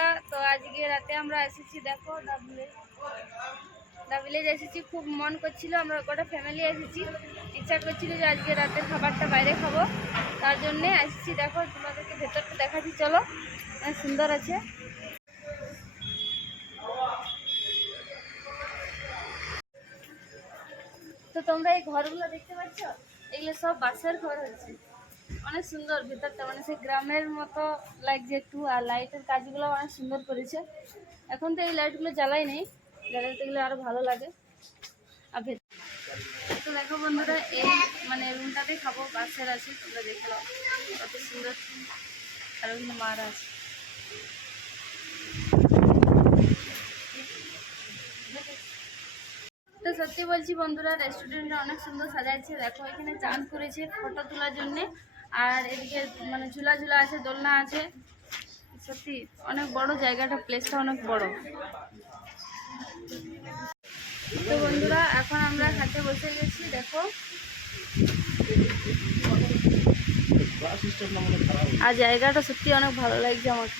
বন্ধুরা, তো আজকে রাতে আমরা এসেছি, দেখো ডাবিলেজ এসেছি। খুব মন করছিল, আমরা গোটা ফ্যামিলি এসেছি। ইচ্ছা করছিল যে আজকে রাতের খাবারটা বাইরে খাবো, তার জন্যে এসেছি। দেখো তোমাদেরকে ভেতরটা দেখাচ্ছি, চলো। সুন্দর আছে। তো তোমরা এই ঘরগুলো দেখতে পাচ্ছ, এগুলো সব বাঁশের ঘর হচ্ছে। অনেক সুন্দর ভেতরটা, মানে সেই গ্রামের মতো লাগছে একটু। আর লাইটের কাজগুলো অনেক সুন্দর করেছে। এখন তো এই লাইটগুলো জ্বালাই নেই, জ্বালাতে গেলে আরো ভালো লাগে। আর তো দেখো বন্ধুরা, এই মানে রুমটাতেই খাবো, বাচ্চার আছে, তোমরা দেখে নাও কত সুন্দর। আর ওখানে মারা আছে। তো সত্যি বলছি বন্ধুরা, রেস্টুরেন্টটা অনেক সুন্দর সাজাচ্ছে। দেখো এখানে চান করেছে ফটো তোলার জন্যে। আর এদিকে মানে ঝুলা ঝুলা আছে, দোলনা আছে। সত্যি অনেক বড় জায়গাটা, প্লেসটা অনেক বড়। তো বন্ধুরা, এখন আমরা খেতে বসে গেছি। দেখো আর জায়গাটা সত্যি অনেক ভালো লাগছে আমাকে।